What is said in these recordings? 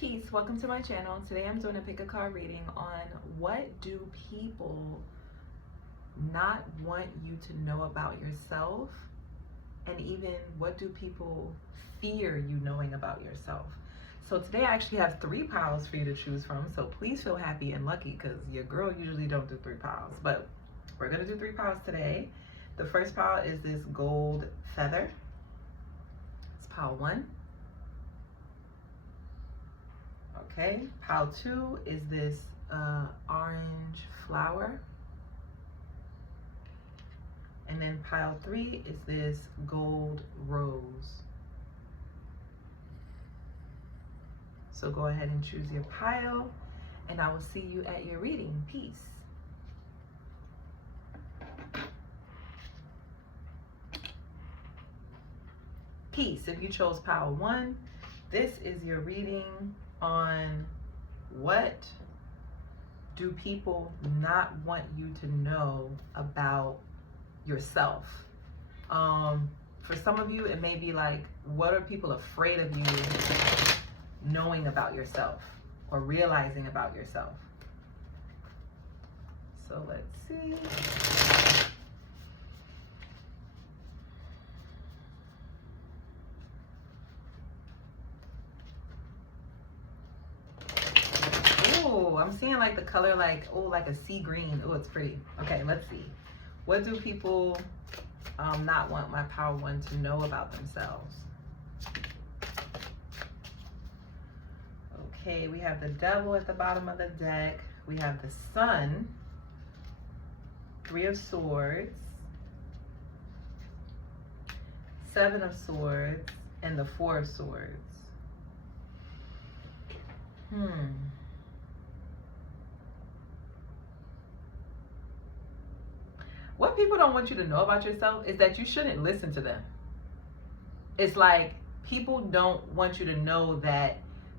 Peace, welcome to my channel. Today I'm doing a pick a card reading on what do people not want you to know about yourself, and even what do people fear you knowing about yourself. So today I actually have 3 piles for you to choose from, so please feel happy and lucky because your girl usually don't do 3 piles, but we're gonna do 3 piles today. The first pile is this gold feather. It's pile 1. Okay, pile 2 is this orange flower. And then pile 3 is this gold rose. So go ahead and choose your pile, and I will see you at your reading. Peace. Peace. If you chose pile 1, this is your reading on what do people not want you to know about yourself. For some of you, it may be like, what are people afraid of you knowing about yourself or realizing about yourself? So let's see. Oh, I'm seeing like the color like, oh, like a sea green. Oh, it's pretty. Okay, let's see. What do people not want my pile 1 to know about themselves? Okay, we have the devil at the bottom of the deck. We have the sun, 3 of swords, 7 of swords, and the 4 of swords. What people don't want you to know about yourself is that you shouldn't listen to them. It's like people don't want you to know that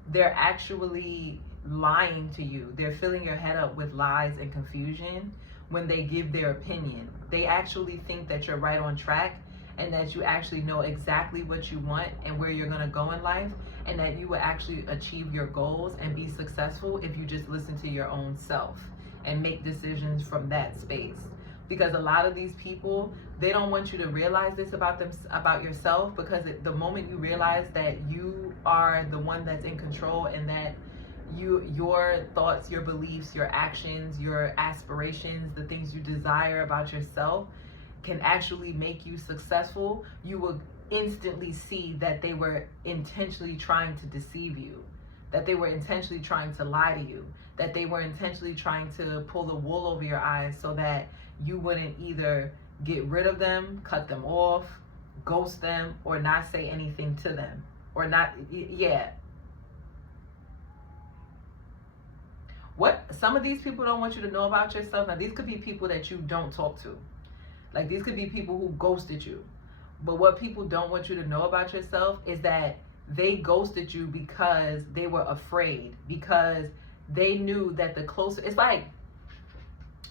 they're actually lying to you. They're filling your head up with lies and confusion when they give their opinion. They actually think that you're right on track and that you actually know exactly what you want and where you're going to go in life, and that you will actually achieve your goals and be successful if you just listen to your own self and make decisions from that space. Because a lot of these people, they don't want you to realize this about yourself, because the moment you realize that you are the one that's in control, and that your thoughts, your beliefs, your actions, your aspirations, the things you desire about yourself can actually make you successful, you will instantly see that they were intentionally trying to deceive you, that they were intentionally trying to lie to you, that they were intentionally trying to pull the wool over your eyes so that you wouldn't either get rid of them, cut them off, ghost them, or not say anything to them, or not, What some of these people don't want you to know about yourself, now these could be people that you don't talk to. Like, these could be people who ghosted you. But what people don't want you to know about yourself is that they ghosted you because they were afraid, because they knew that the closer, it's like,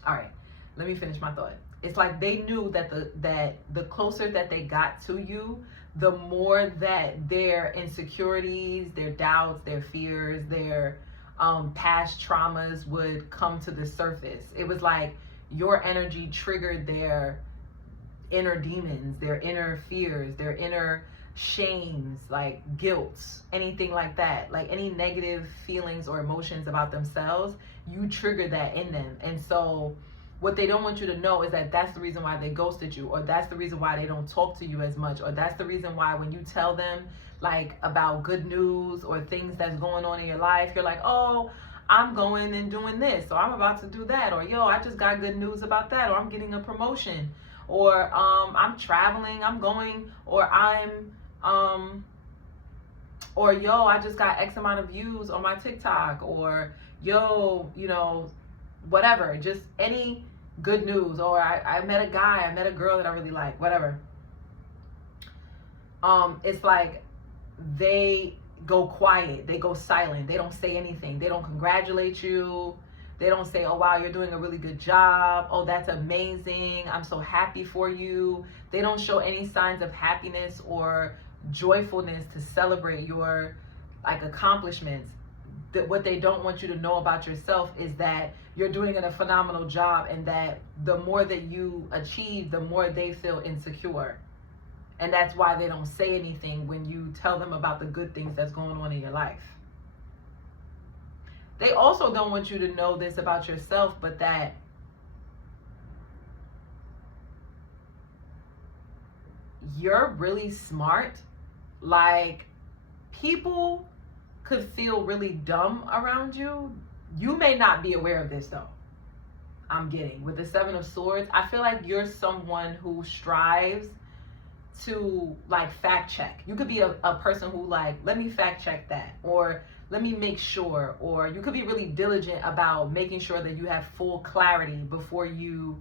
all right, let me finish my thought. It's like they knew that the closer that they got to you, the more that their insecurities, their doubts, their fears, their past traumas would come to the surface. It was like your energy triggered their inner demons, their inner fears, their inner shames, like guilt, anything like that, like any negative feelings or emotions about themselves, you trigger that in them. And so what they don't want you to know is that that's the reason why they ghosted you, or that's the reason why they don't talk to you as much, or that's the reason why when you tell them like about good news or things that's going on in your life, you're like, oh, I'm going and doing this, or I'm about to do that, or yo, I just got good news about that, or I'm getting a promotion, or I'm traveling, I'm going, or or yo, I just got X amount of views on my TikTok, or yo, you know, whatever, just any good news, or I met a guy, I met a girl that I really like, whatever. It's like they go quiet, they go silent, they don't say anything, they don't congratulate you, they don't say, oh wow, you're doing a really good job, oh that's amazing, I'm so happy for you. They don't show any signs of happiness or joyfulness to celebrate your like accomplishments. what they don't want you to know about yourself is that you're doing a phenomenal job, and that the more that you achieve, the more they feel insecure. And that's why they don't say anything when you tell them about the good things that's going on in your life. They also don't want you to know this about yourself, but that you're really smart. Like, people could feel really dumb around you. You may not be aware of this though. I'm getting with the Seven of Swords, I feel like you're someone who strives to like fact check. You could be a person who like, let me fact check that, or let me make sure, or you could be really diligent about making sure that you have full clarity before you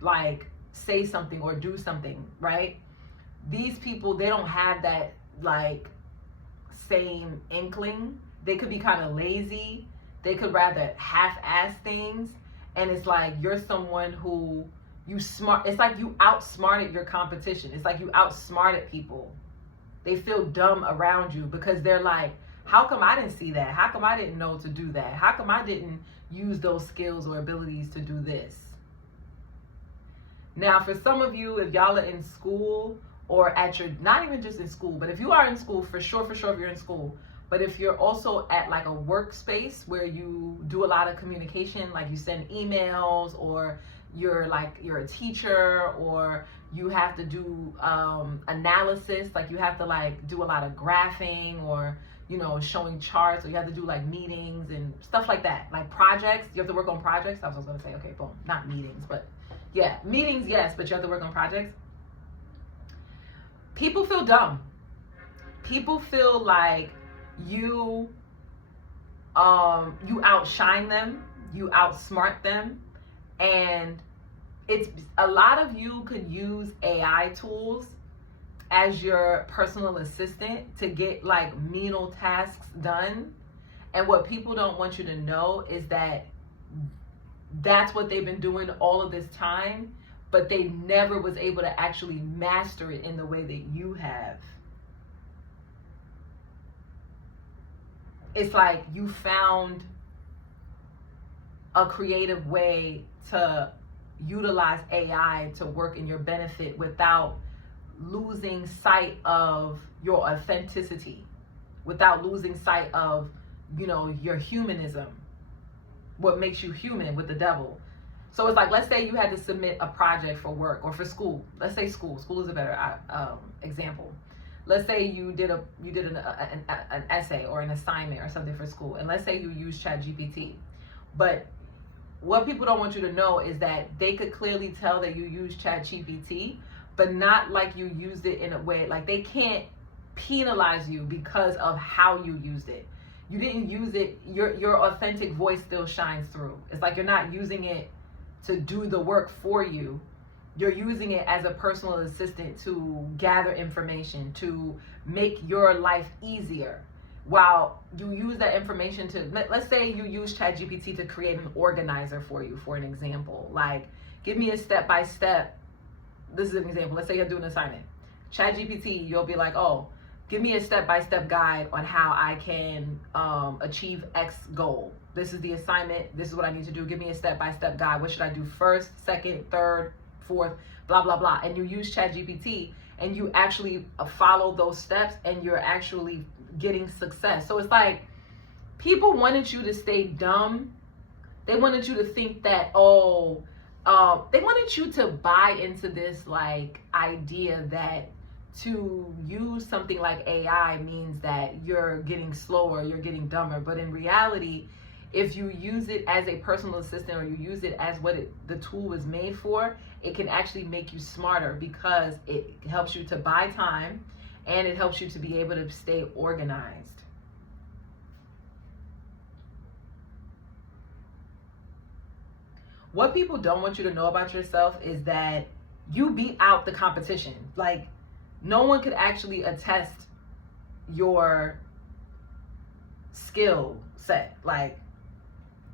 like say something or do something, right? These people, they don't have that like same inkling. They could be kind of lazy. They could rather half-ass things. And it's like you're someone who it's like you outsmarted your competition. It's like you outsmarted people. They feel dumb around you because they're like, how come I didn't see that? How come I didn't know to do that? How come I didn't use those skills or abilities to do this? Now, for some of you, if y'all are in school or at your, not even just in school, but if you are in school, for sure if you're in school, but if you're also at like a workspace where you do a lot of communication, like you send emails, or you're a teacher, or you have to do analysis, like you have to like do a lot of graphing, or showing charts, or you have to do like meetings and stuff like that, like projects. You have to work on projects. I was gonna say, okay, boom, not meetings, but yeah, meetings, yes, but you have to work on projects. People feel dumb. People feel like you outshine them, you outsmart them, and it's a lot of you could use AI tools as your personal assistant to get like menial tasks done. And what people don't want you to know is that that's what they've been doing all of this time, but they never was able to actually master it in the way that you have. It's like you found a creative way to utilize AI to work in your benefit without losing sight of your authenticity, without losing sight of, your humanism, what makes you human with the devil. So it's like, let's say you had to submit a project for work or for school. Let's say school is a better example. Let's say you did an essay or an assignment or something for school, and let's say you use ChatGPT. But what people don't want you to know is that they could clearly tell that you use ChatGPT, but not like you used it in a way, like they can't penalize you because of how you used it. You didn't use it, your authentic voice still shines through. It's like you're not using it to do the work for you. You're using it as a personal assistant to gather information, to make your life easier. While you use that information to, let's say you use ChatGPT to create an organizer for you, for an example. Like, give me a step-by-step. This is an example. Let's say you're doing an assignment. ChatGPT, you'll be like, oh, give me a step-by-step guide on how I can achieve X goal. This is the assignment. This is what I need to do. Give me a step-by-step guide. What should I do first, second, third, fourth, blah, blah, blah. And you use ChatGPT and you actually follow those steps and you're actually getting success. So it's like people wanted you to stay dumb. They wanted you to think that, they wanted you to buy into this like idea that to use something like AI means that you're getting slower, you're getting dumber. But in reality, if you use it as a personal assistant, or you use it as what the tool was made for, it can actually make you smarter because it helps you to buy time and it helps you to be able to stay organized. What people don't want you to know about yourself is that you beat out the competition. Like, no one could actually attest your skill set, like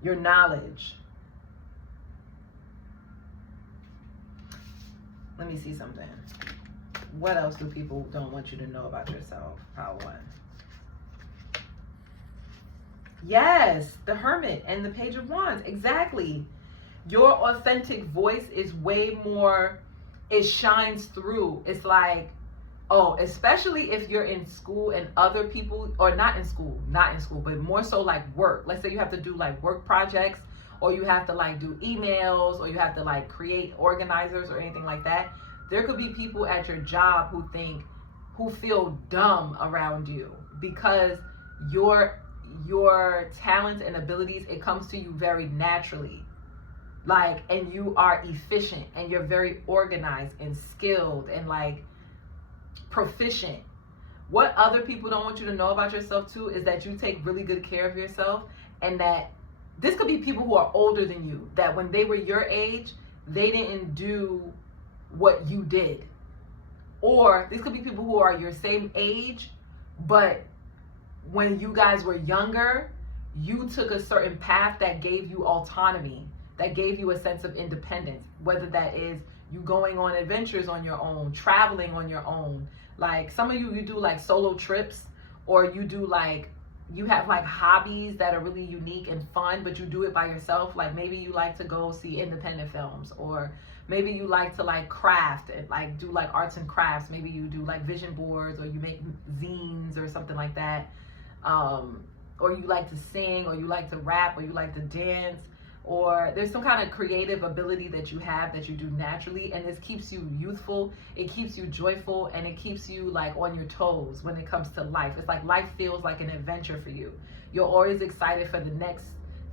your knowledge. Let me see something. What else do people don't want you to know about yourself? Pile one. Yes, the Hermit and the Page of Wands. Exactly. Your authentic voice is way more, it shines through. It's like, oh, especially if you're in school and other people, or not in school, but more so like work. Let's say you have to do like work projects, or you have to like do emails, or you have to like create organizers or anything like that. There could be people at your job who feel dumb around you because your talents and abilities, it comes to you very naturally. Like, and you are efficient and you're very organized and skilled and like proficient. What other people don't want you to know about yourself too is that you take really good care of yourself, and that this could be people who are older than you, that when they were your age, they didn't do what you did. Or these could be people who are your same age, but when you guys were younger, you took a certain path that gave you autonomy, that gave you a sense of independence, whether that is you going on adventures on your own, traveling on your own. Like some of you do like solo trips, or you do like, you have like hobbies that are really unique and fun, but you do it by yourself. Like maybe you like to go see independent films, or maybe you like to like craft and like do like arts and crafts. Maybe you do like vision boards, or you make zines or something like that. Or you like to sing, or you like to rap, or you like to dance, or there's some kind of creative ability that you have that you do naturally, and this keeps you youthful, it keeps you joyful, and it keeps you like on your toes when it comes to life. It's like life feels like an adventure for you. You're always excited for the next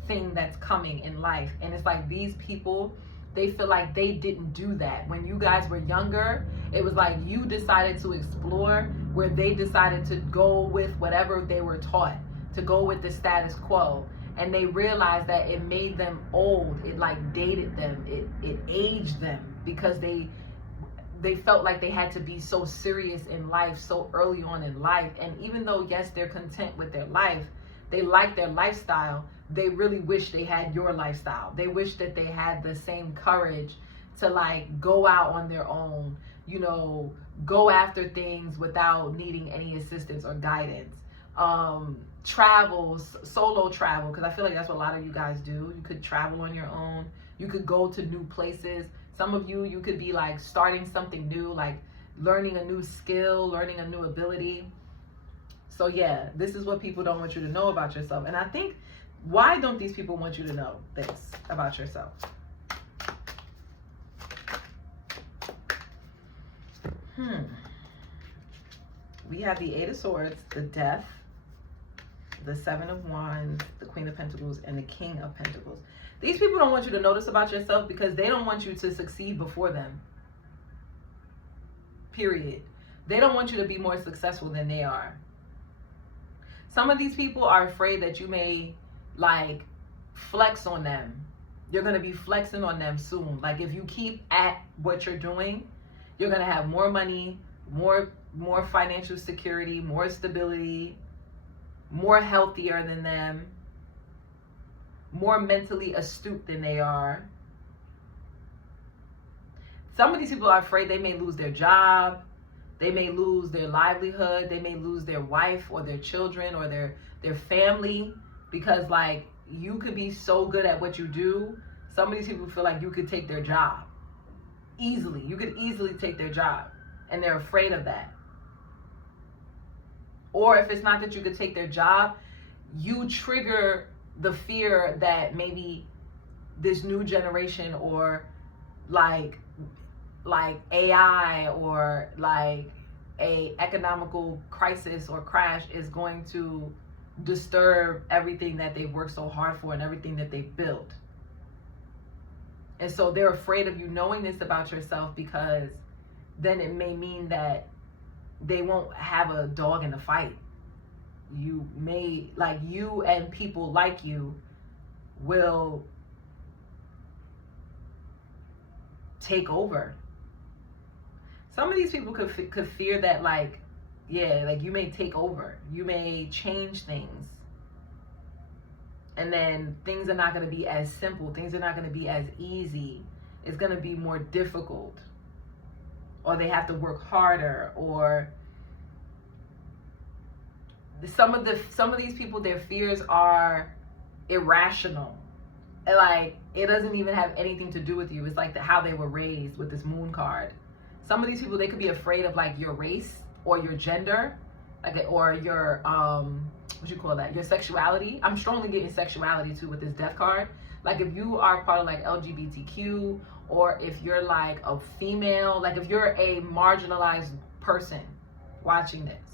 thing that's coming in life. And it's like these people, they feel like they didn't do that. When you guys were younger, it was like you decided to explore, where they decided to go with whatever they were taught, to go with the status quo. And they realized that it made them old. It like dated them. It aged them, because they felt like they had to be so serious in life so early on in life. And even though, yes, they're content with their life, they like their lifestyle, they really wish they had your lifestyle. They wish that they had the same courage to like go out on their own, you know, go after things without needing any assistance or guidance. Solo travel, because I feel like that's what a lot of you guys do. You could travel on your own. You could go to new places. Some of you could be like starting something new, like learning a new skill, learning a new ability. So yeah, this is what people don't want you to know about yourself. And I think, why don't these people want you to know this about yourself? We have the Eight of Swords, the Death, the Seven of Wands, the Queen of Pentacles, and the King of Pentacles. These people don't want you to notice about yourself because they don't want you to succeed before them. Period. They don't want you to be more successful than they are. Some of these people are afraid that you may like flex on them. You're going to be flexing on them soon. Like if you keep at what you're doing, you're going to have more money, more financial security, more stability, more healthier than them, more mentally astute than they are. Some of these people are afraid they may lose their job, they may lose their livelihood, they may lose their wife or their children or their family, because like you could be so good at what you do. Some of these people feel like you could take their job easily. You could easily take their job, and they're afraid of that. Or if it's not that you could take their job, you trigger the fear that maybe this new generation, or like AI, or like a economical crisis or crash is going to disturb everything that they've worked so hard for and everything that they've built. And so they're afraid of you knowing this about yourself, because then it may mean that they won't have a dog in the fight. You may, like, you and people like you will take over. Some of these people could fear that, like, yeah, like you may take over. You may change things. And then things are not going to be as simple. Things are not going to be as easy. It's going to be more difficult. Or they have to work harder, or some of these people, their fears are irrational. And like, it doesn't even have anything to do with you. It's like how they were raised with this moon card. Some of these people, they could be afraid of like your race or your gender, like, or your what you call that, your sexuality. I'm strongly getting sexuality too with this death card. Like if you are part of like LGBTQ, or if you're like a female, like if you're a marginalized person watching this,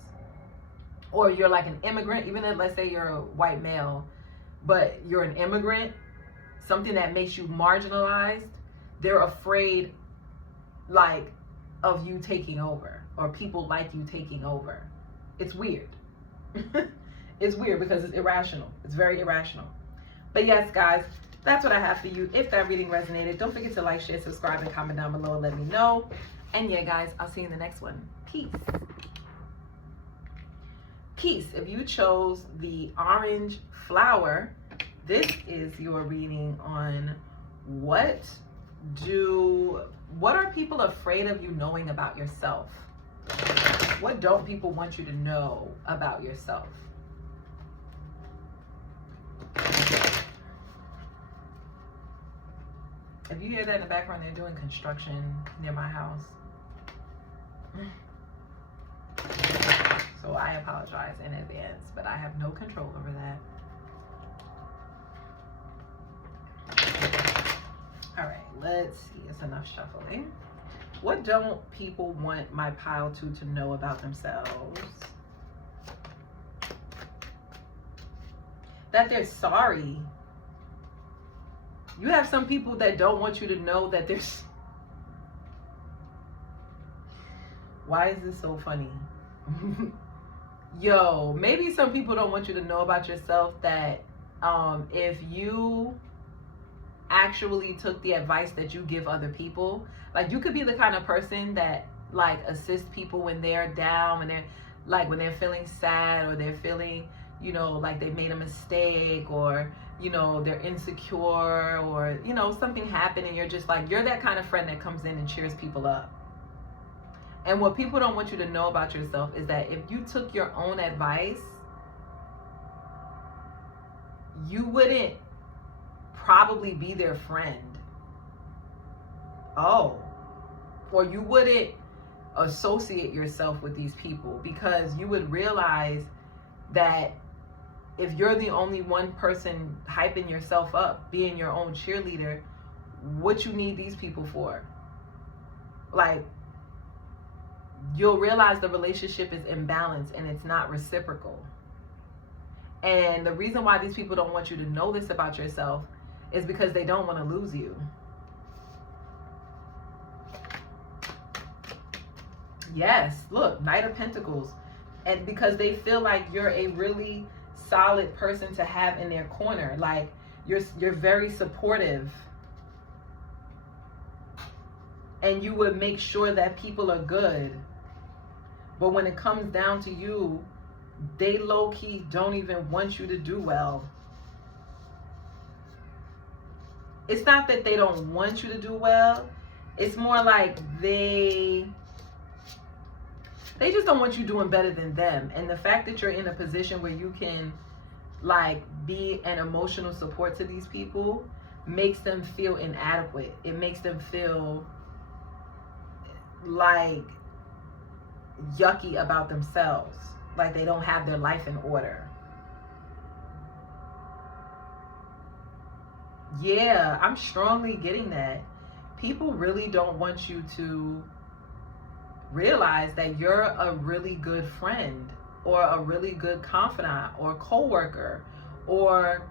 or you're like an immigrant, even if, let's say, you're a white male, but you're an immigrant, something that makes you marginalized, they're afraid like of you taking over, or people like you taking over. It's weird. It's weird because it's irrational. It's very irrational. But yes, guys, that's what I have for you. If that reading resonated, don't forget to like, share, subscribe, and comment down below and let me know. And yeah, guys, I'll see you in the next one. Peace. Peace. If you chose the orange flower, this is your reading on what are people afraid of you knowing about yourself? What don't people want you to know about yourself? If you hear that in the background, they're doing construction near my house. So I apologize in advance, but I have no control over that. All right, let's see. It's enough shuffling. What don't people want my pile two to know about themselves? That they're sorry. You have some people that don't want you to know that there's... Why is this so funny? Yo, maybe some people don't want you to know about yourself that if you actually took the advice that you give other people, like you could be the kind of person that like assists people when they're down, when they're like, when they're feeling sad, or they're feeling, you know, like they made a mistake, or, you know, they're insecure, or, you know, something happened, and you're just like, you're that kind of friend that comes in and cheers people up. And what people don't want you to know about yourself is that if you took your own advice, you wouldn't probably be their friend. Oh. Or you wouldn't associate yourself with these people, because you would realize that if you're the only one person hyping yourself up, being your own cheerleader, what you need these people for? Like, you'll realize the relationship is imbalanced and it's not reciprocal. And the reason why these people don't want you to know this about yourself is because they don't want to lose you. Yes, look, Knight of Pentacles. And because they feel like you're a really solid person to have in their corner. Like, you're very supportive. And you would make sure that people are good. But when it comes down to you, they low-key don't even want you to do well. It's not that they don't want you to do well. It's more like they just don't want you doing better than them. And the fact that you're in a position where you can like be an emotional support to these people makes them feel inadequate. It makes them feel like yucky about themselves, like they don't have their life in order. Yeah, I'm strongly getting that. People really don't want you to realize that you're a really good friend, or a really good confidant, or co-worker, or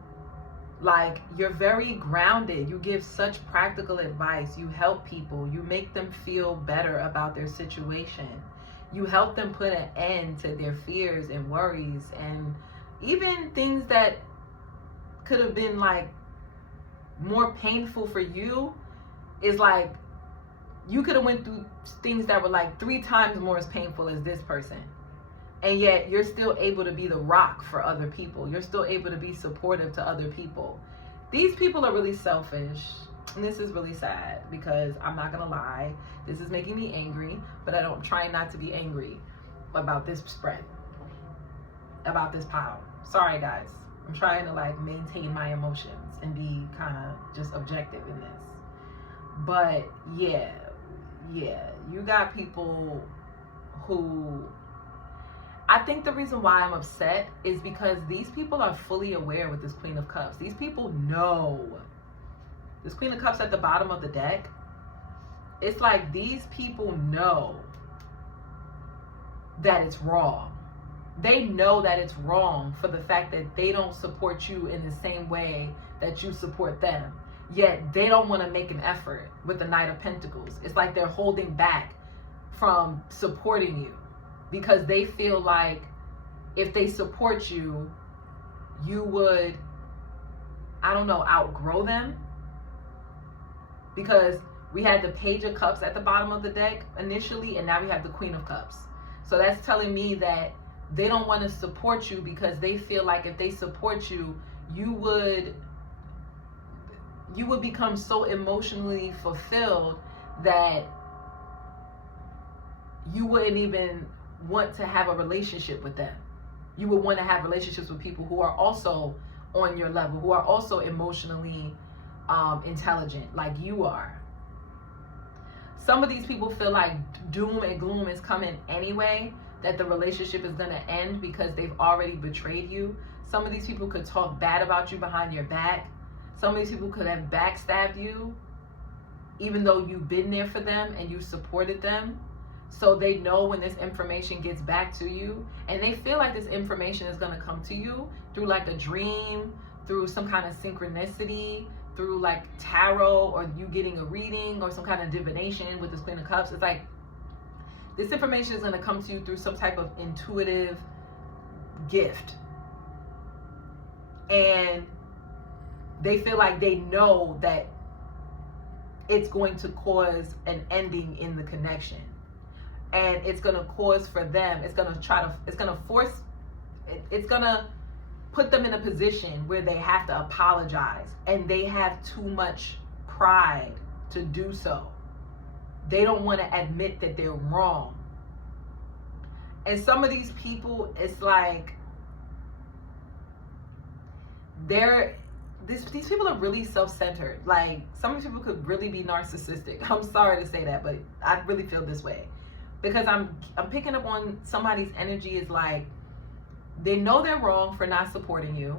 like you're very grounded. You give such practical advice. You help people. You make them feel better about their situation. You help them put an end to their fears and worries, and even things that could have been like more painful for you. Is like you could have went through things that were like 3 times more as painful as this person, and yet you're still able to be the rock for other people. You're still able to be supportive to other people. These people are really selfish, and this is really sad, because I'm not gonna lie, this is making me angry, but I'm trying not to be angry about this spread. about this pile. Sorry, guys. I'm trying to like maintain my emotions and be kind of just objective in this. But yeah, you got people who, I think the reason why I'm upset is because these people are fully aware with this Queen of Cups. These people know. This Queen of Cups at the bottom of the deck, it's like these people know that it's wrong. They know that it's wrong for the fact that they don't support you in the same way that you support them. Yet they don't want to make an effort with the Knight of Pentacles. It's like they're holding back from supporting you because they feel like if they support you, you would, I don't know, outgrow them. Because we had the Page of Cups at the bottom of the deck initially, and now we have the Queen of Cups. So that's telling me that they don't want to support you because they feel like if they support you, you would become so emotionally fulfilled that you wouldn't even want to have a relationship with them. You would want to have relationships with people who are also on your level, who are also emotionally intelligent like you are. Some of these people feel like doom and gloom is coming anyway, that the relationship is going to end because they've already betrayed you. Some of these people could talk bad about you behind your back. Some of these people could have backstabbed you even though you've been there for them and you supported them. So they know when this information gets back to you, and they feel like this information is going to come to you through like a dream, through some kind of synchronicity, through like tarot, or you getting a reading or some kind of divination with this Queen of Cups. It's like this information is going to come to you through some type of intuitive gift. And they feel like they know that it's going to cause an ending in the connection. And it's going to cause for them, it's going to put them in a position where they have to apologize, and they have too much pride to do so. They don't want to admit that they're wrong. And some of these people, it's like these people are really self-centered. Like, some of these people could really be narcissistic. I'm sorry to say that, but I really feel this way. Because I'm picking up on somebody's energy is like, they know they're wrong for not supporting you,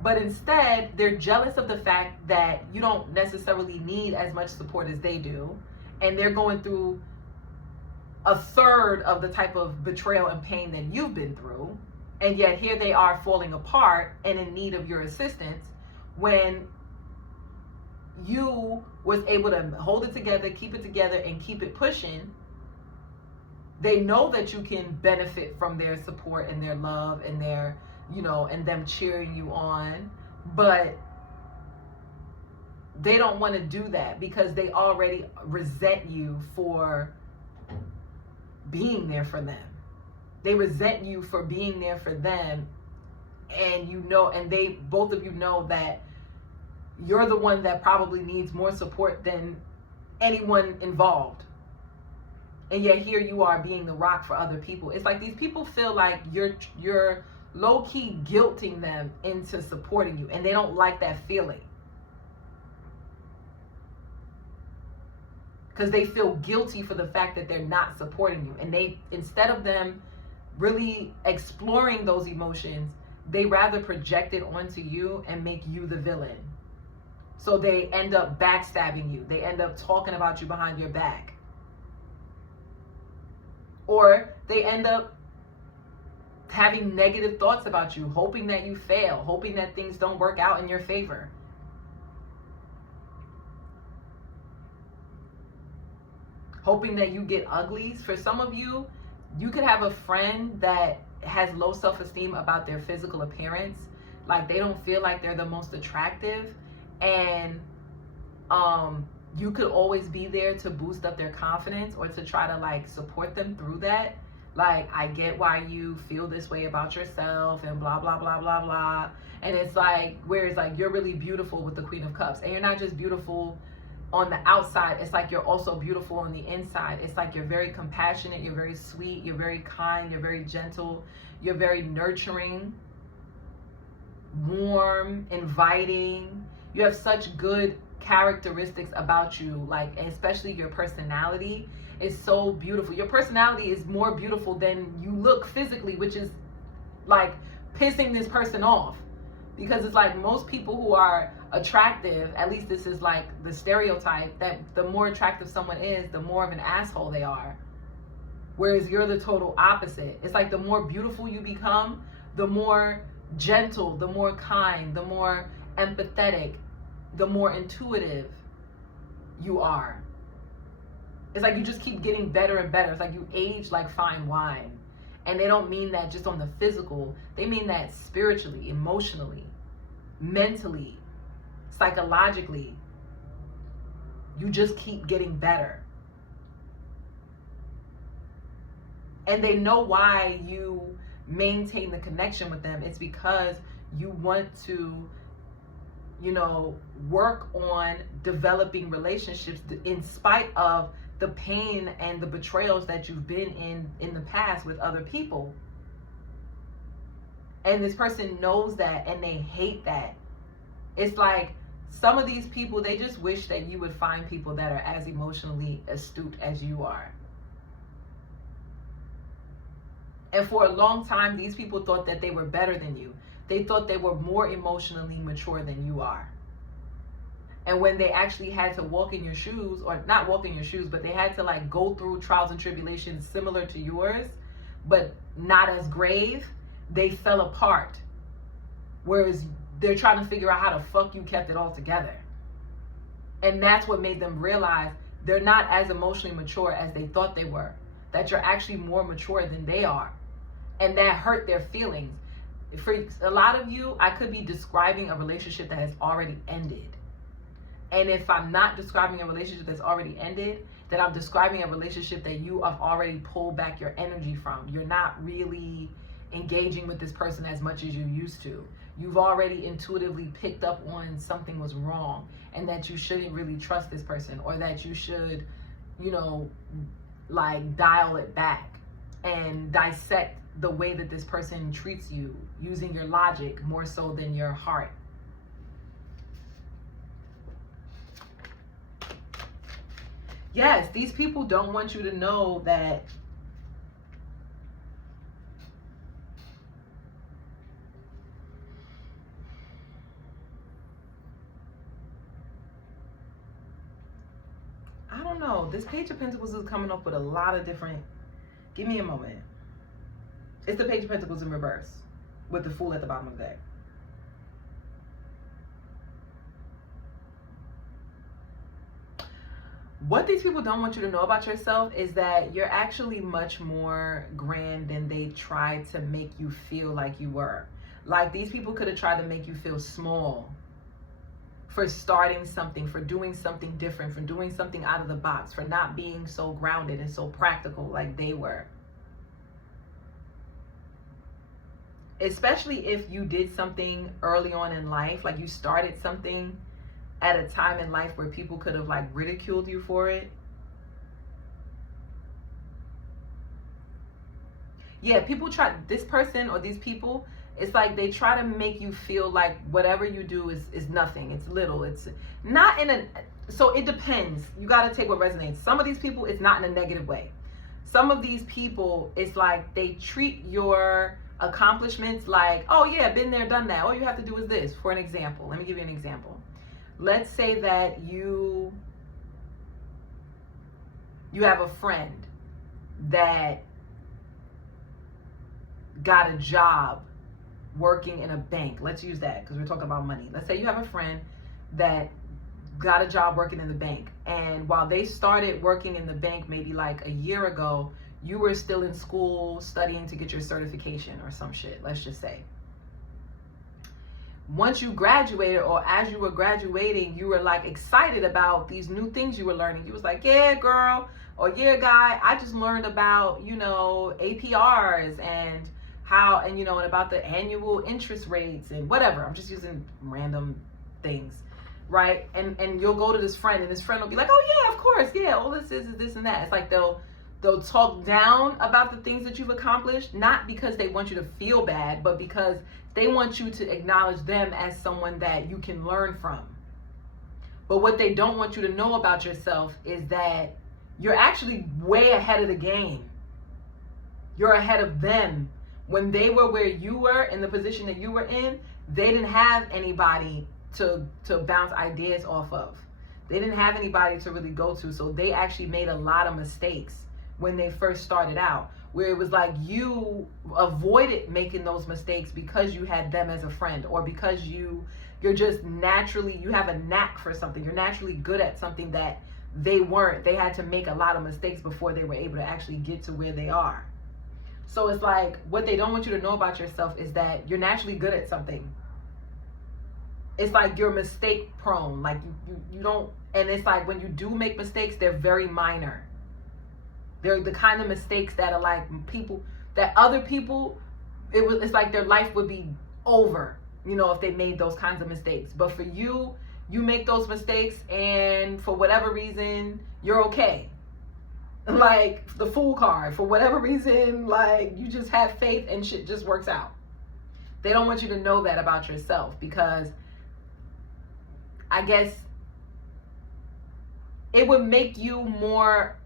but instead they're jealous of the fact that you don't necessarily need as much support as they do. And they're going through a third of the type of betrayal and pain that you've been through. And yet here they are falling apart and in need of your assistance when you was able to hold it together, keep it together, and keep it pushing. They know that you can benefit from their support and their love and their, and them cheering you on, but they don't want to do that because they already resent you for being there for them. They resent you for being there for them, and and both of you know that you're the one that probably needs more support than anyone involved. And yet here you are being the rock for other people. It's like these people feel like you're low-key guilting them into supporting you, and they don't like that feeling. Because they feel guilty for the fact that they're not supporting you. And they, instead of them really exploring those emotions, they rather project it onto you and make you the villain. So they end up backstabbing you. They end up talking about you behind your back. Or they end up having negative thoughts about you, hoping that you fail, hoping that things don't work out in your favor. Hoping that you get uglies. For some of you, you could have a friend that has low self-esteem about their physical appearance. Like, they don't feel like they're the most attractive. And you could always be there to boost up their confidence or to try to like support them through that. Like, I get why you feel this way about yourself and blah, blah, blah, blah, blah. And it's like, whereas like you're really beautiful with the Queen of Cups, and you're not just beautiful on the outside, it's like you're also beautiful on the inside. It's like you're very compassionate, you're very sweet, you're very kind, you're very gentle, you're very nurturing, warm, inviting. You have such good characteristics about you, like, especially your personality is so beautiful. Your personality is more beautiful than you look physically, which is like pissing this person off, because it's like most people who are attractive, at least this is like the stereotype, that the more attractive someone is, the more of an asshole they are, whereas you're the total opposite. It's like the more beautiful you become, the more gentle, the more kind, the more empathetic, the more intuitive you are. It's like you just keep getting better and better. It's like you age like fine wine. And they don't mean that just on the physical. They mean that spiritually, emotionally, mentally, psychologically. You just keep getting better. And they know why you maintain the connection with them. It's because you want to, work on developing relationships in spite of the pain and the betrayals that you've been in the past with other people. And this person knows that, and they hate that. It's like some of these people, they just wish that you would find people that are as emotionally astute as you are. And for a long time, these people thought that they were better than you. They thought they were more emotionally mature than you are. And when they actually had to walk in your shoes, or not walk in your shoes, but they had to like go through trials and tribulations similar to yours, but not as grave, they fell apart. Whereas they're trying to figure out how the fuck you kept it all together. And that's what made them realize they're not as emotionally mature as they thought they were. That you're actually more mature than they are. And that hurt their feelings. For a lot of you, I could be describing a relationship that has already ended. And if I'm not describing a relationship that's already ended, then I'm describing a relationship that you have already pulled back your energy from. You're not really engaging with this person as much as you used to. You've already intuitively picked up on something was wrong, and that you shouldn't really trust this person, or that you should, like dial it back and dissect the way that this person treats you using your logic more so than your heart. Yes, these people don't want you to know that I don't know. This Page of Pentacles is coming up with a lot of different... Give me a moment. It's the Page of Pentacles in reverse with the Fool at the bottom of the deck. What these people don't want you to know about yourself is that you're actually much more grand than they tried to make you feel like you were. Like, these people could have tried to make you feel small for starting something, for doing something different, for doing something out of the box, for not being so grounded and so practical like they were. Especially if you did something early on in life, like you started something at a time in life where people could have like ridiculed you for it. Yeah, people try, this person or these people, it's like they try to make you feel like whatever you do is nothing. It's little. It's not in a, so it depends. You got to take what resonates. Some of these people, it's not in a negative way. Some of these people, it's like they treat your accomplishments like, oh yeah, been there, done that. All you have to do is this. For an example, let me give you an example. Let's say that you have a friend that got a job working in a bank. Let's use that because we're talking about money. Let's say you have a friend that got a job working in the bank, and while they started working in the bank maybe like a year ago, you were still in school studying to get your certification or some shit, let's just say. Once you graduated, or as you were graduating, you were like excited about these new things you were learning. You was like, yeah, girl, or yeah, guy, I just learned about, APRs and how, and and about the annual interest rates and whatever. I'm just using random things. right? And you'll go to this friend, and this friend will be like, oh yeah, of course, yeah, all this is this and that. It's like they'll talk down about the things that you've accomplished, not because they want you to feel bad, but because they want you to acknowledge them as someone that you can learn from. But what they don't want you to know about yourself is that you're actually way ahead of the game. You're ahead of them. When they were where you were, in the position that you were in, they didn't have anybody to bounce ideas off of. They didn't have anybody to really go to. So they actually made a lot of mistakes when they first started out, where it was like you avoided making those mistakes because you had them as a friend, or because you're just naturally, you have a knack for something. You're naturally good at something that they weren't. They had to make a lot of mistakes before they were able to actually get to where they are. So it's like, what they don't want you to know about yourself is that you're naturally good at something. It's like you're mistake prone. Like you don't, and it's like when you do make mistakes, they're very minor. They're the kind of mistakes that are like other people, it's like their life would be over, if they made those kinds of mistakes. But for you, you make those mistakes, and for whatever reason, you're okay. Like the fool card, for whatever reason, like you just have faith and shit just works out. They don't want you to know that about yourself, because I guess it would make you more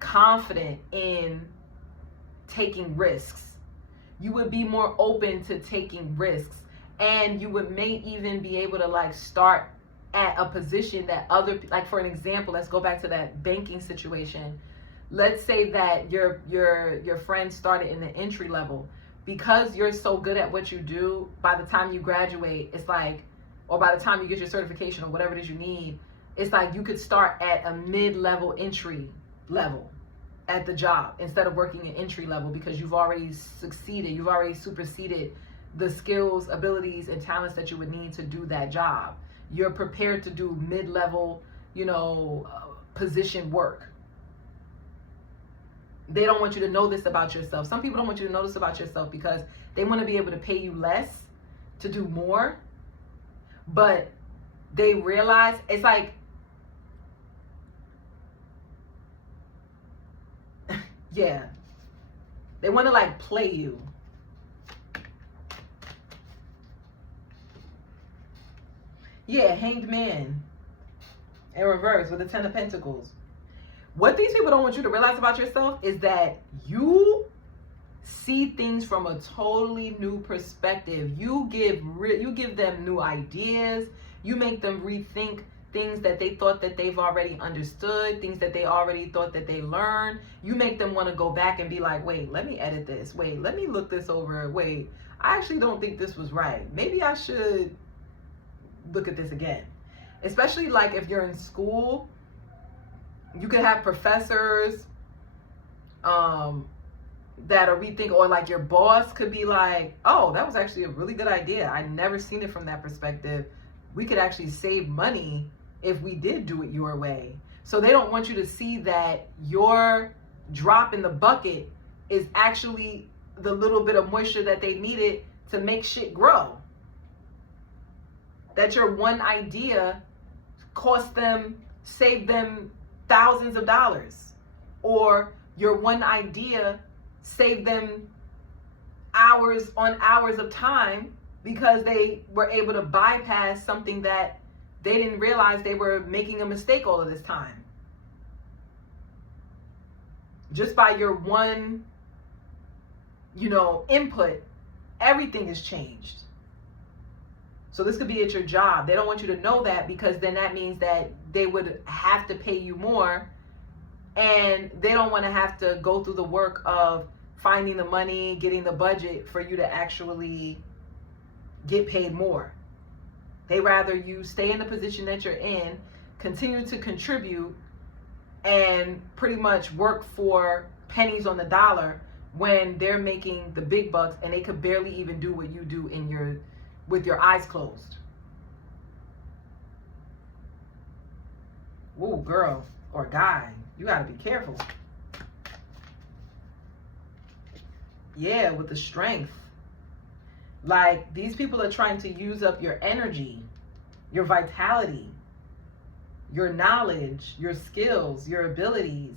confident in taking risks. You would be more open to taking risks, and you may even be able to like start at a position that like for an example, let's go back to that banking situation. Let's say that your friend started in the entry level. Because you're so good at what you do, by the time you graduate, it's like, or by the time you get your certification or whatever it is you need, it's like you could start at a mid-level entry level at the job instead of working at entry level, because you've already succeeded. You've already superseded the skills, abilities, and talents that you would need to do that job. You're prepared to do mid-level, position work. They don't want you to know this about yourself. Some people don't want you to know this about yourself because they want to be able to pay you less to do more. But they realize it's like, yeah, they want to like play you. Yeah, Hanged Man in reverse with the 10 of Pentacles. What these people don't want you to realize about yourself is that you see things from a totally new perspective. You give them new ideas. You make them rethink things that they thought that they've already understood, things that they already thought that they learned. You make them want to go back and be like, wait, let me edit this. Wait, let me look this over. Wait, I actually don't think this was right. Maybe I should look at this again. Especially like if you're in school, you could have professors that are rethinking, or like your boss could be like, oh, that was actually a really good idea. I never seen it from that perspective. We could actually save money if we did do it your way. So they don't want you to see that your drop in the bucket is actually the little bit of moisture that they needed to make shit grow. That your one idea saved them thousands of dollars, or your one idea saved them hours on hours of time because they were able to bypass something that they didn't realize they were making a mistake all of this time. Just by your one, input, everything has changed. So this could be at your job. They don't want you to know that, because then that means that they would have to pay you more, and they don't want to have to go through the work of finding the money, getting the budget for you to actually get paid more. They rather you stay in the position that you're in, continue to contribute, and pretty much work for pennies on the dollar when they're making the big bucks, and they could barely even do what you do with your eyes closed. Ooh, girl or guy, you gotta be careful. Yeah, with the strength. Like, these people are trying to use up your energy, your vitality, your knowledge, your skills, your abilities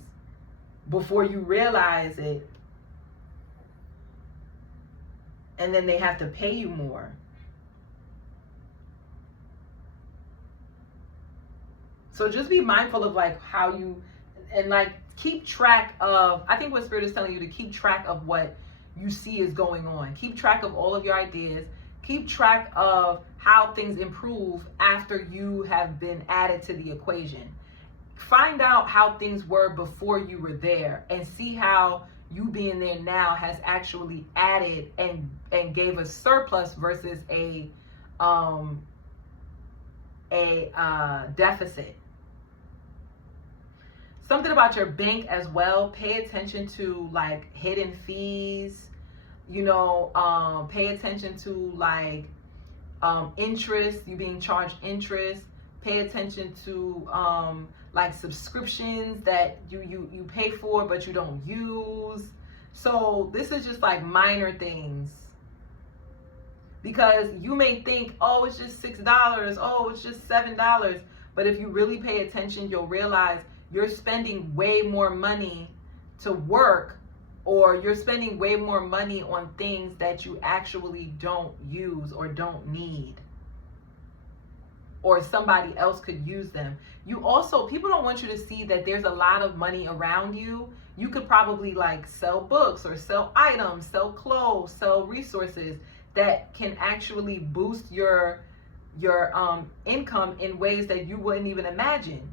before you realize it. And then they have to pay you more. So just be mindful of like how you, and like keep track of, I think what Spirit is telling you to keep track of what you see is going on. Keep track of all of your ideas. Keep track of how things improve after you have been added to the equation. Find out how things were before you were there and see how you being there now has actually added and gave a surplus versus a deficit. Something about your bank as well. Pay attention to like hidden fees, you know, pay attention to like interest, you being charged interest. Pay attention to like subscriptions that you pay for but you don't use. So this is just like minor things, because you may think, oh, it's just $6, oh, it's just $7, but if you really pay attention, you'll realize you're spending way more money to work, or you're spending way more money on things that you actually don't use or don't need, or somebody else could use them. You also, people don't want you to see that there's a lot of money around you. You could probably like sell books or sell items, sell clothes, sell resources that can actually boost your income in ways that you wouldn't even imagine.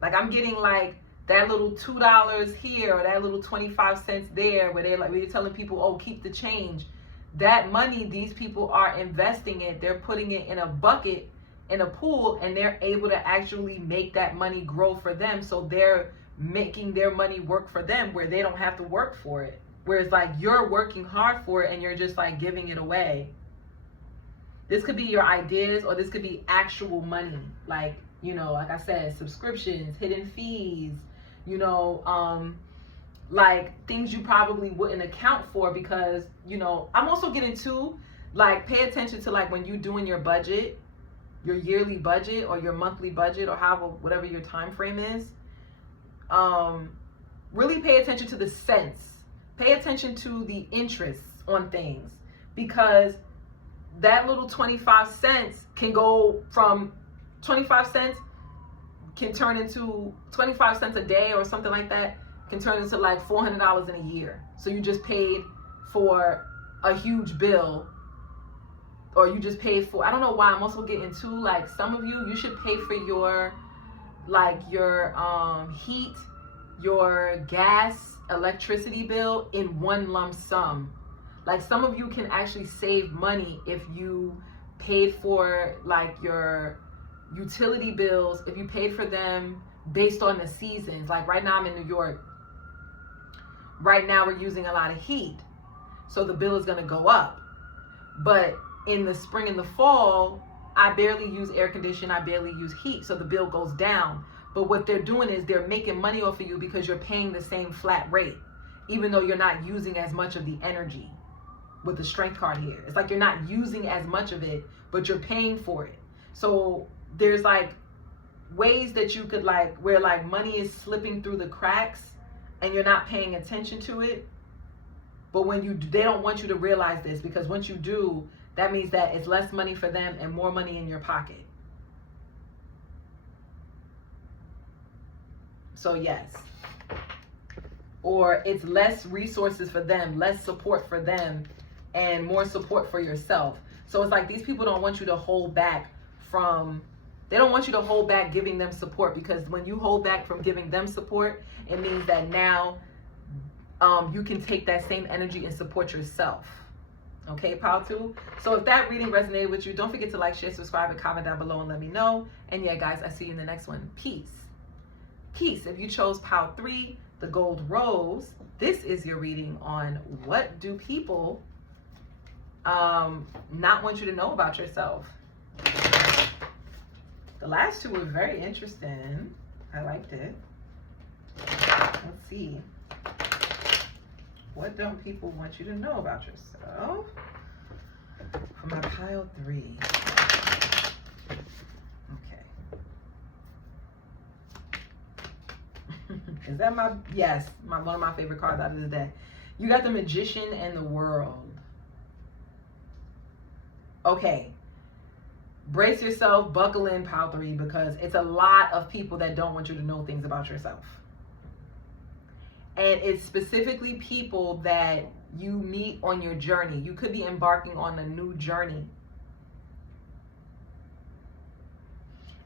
Like, I'm getting like that little $2 here or that little 25 cents there, where they're like, we're telling people, oh, keep the change. That money, these people are investing it. They're putting it in a bucket, in a pool, and they're able to actually make that money grow for them. So they're making their money work for them, where they don't have to work for it. Whereas like you're working hard for it and you're just like giving it away. This could be your ideas, or this could be actual money. Like, you know, like I said, subscriptions, hidden fees, you know, like things you probably wouldn't account for, because, you know, I'm also getting to like, pay attention to like when you're doing your budget, your yearly budget or your monthly budget, or however, whatever your time frame is. Really pay attention to the cents. Pay attention to the interest on things, because that little 25 cents can go from 25 cents can turn into 25 cents a day or something like that, can turn into like $400 in a year. So you just paid for a huge bill, or you just paid for, I don't know why I'm also getting to like, some of you should pay for your like your heat, your gas, electricity bill in one lump sum. Like, some of you can actually save money if you paid for like your utility bills, if you paid for them based on the seasons. Like right now I'm in New York. Right now we're using a lot of heat, so the bill is going to go up. But in the spring and the fall, I barely use air conditioning, I barely use heat, so the bill goes down. But what they're doing is they're making money off of you because you're paying the same flat rate, even though you're not using as much of the energy with the strength card here. It's like you're not using as much of it, but you're paying for it. So there's like ways that you could like, where like money is slipping through the cracks and you're not paying attention to it. But when you, they don't want you to realize this, because once you do, that means that it's less money for them and more money in your pocket. So yes. Or it's less resources for them, less support for them, and more support for yourself. So it's like these people don't want you to hold back from, they don't want you to hold back giving them support, because when you hold back from giving them support, it means that now you can take that same energy and support yourself. Okay, Power 2? So if that reading resonated with you, don't forget to like, share, subscribe, and comment down below and let me know. And yeah, guys, I see you in the next one. Peace. Peace. If you chose Power 3, the Gold Rose, this is your reading on what do people not want you to know about yourself. The last two were very interesting. I liked it. Let's see. What don't people want you to know about yourself? For my pile 3. Is that my, yes, one of my favorite cards out of the deck. You got the Magician and the World. Okay. Brace yourself, buckle in, pile 3, because it's a lot of people that don't want you to know things about yourself. And it's specifically people that you meet on your journey. You could be embarking on a new journey.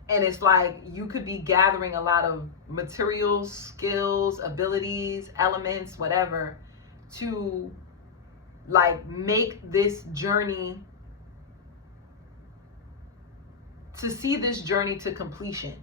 And it's like you could be gathering a lot of materials, skills, abilities, elements, whatever, to like make this journey, to see this journey to completion,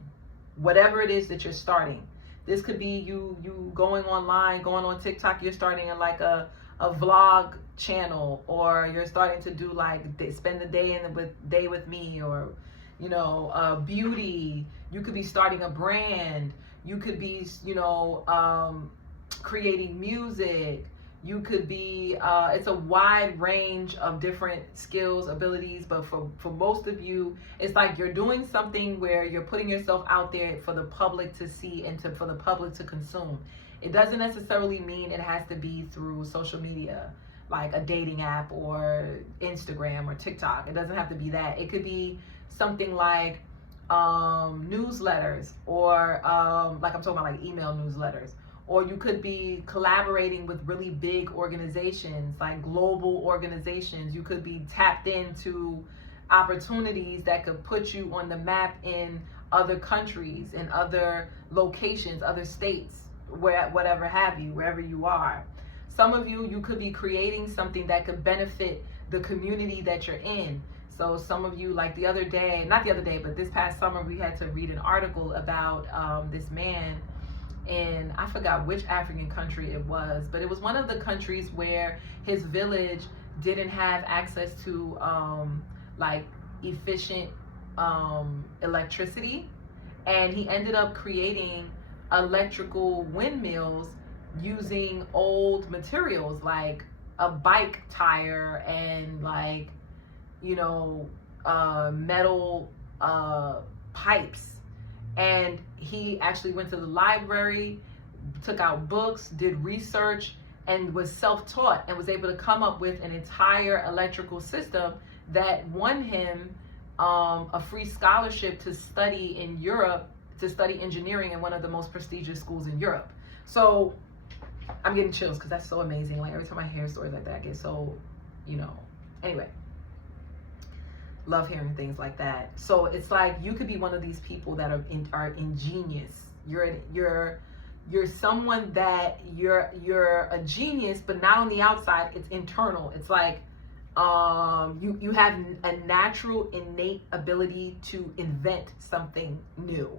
whatever it is that you're starting. This could be you going online, going on TikTok, you're starting in like a vlog channel, or you're starting to do like spend the day with me, or you know, beauty. You could be starting a brand. You could be, you know, creating music. You could be, it's a wide range of different skills, abilities, but for most of you, it's like you're doing something where you're putting yourself out there for the public to see and for the public to consume. It doesn't necessarily mean it has to be through social media, like a dating app or Instagram or TikTok. It doesn't have to be that. It could be something like newsletters, or like I'm talking about like email newsletters, or you could be collaborating with really big organizations, like global organizations. You could be tapped into opportunities that could put you on the map in other countries, in other locations, other states, whatever have you, wherever you are. Some of you could be creating something that could benefit the community that you're in. So some of you, like the other day, not the other day, but this past summer, we had to read an article about this man in, I forgot which African country it was, but it was one of the countries where his village didn't have access to like efficient electricity. And he ended up creating electrical windmills using old materials like a bike tire and like, you know, metal pipes. And he actually went to the library, took out books, did research, and was self-taught and was able to come up with an entire electrical system that won him a free scholarship to study in Europe, to study engineering in one of the most prestigious schools in Europe. So I'm getting chills because that's so amazing. Like every time I hear stories like that, I get so, you know, anyway. Love hearing things like that. So it's like you could be one of these people that are ingenious. You're someone that you're a genius, but not on the outside. It's internal. It's like you have a natural, innate ability to invent something new,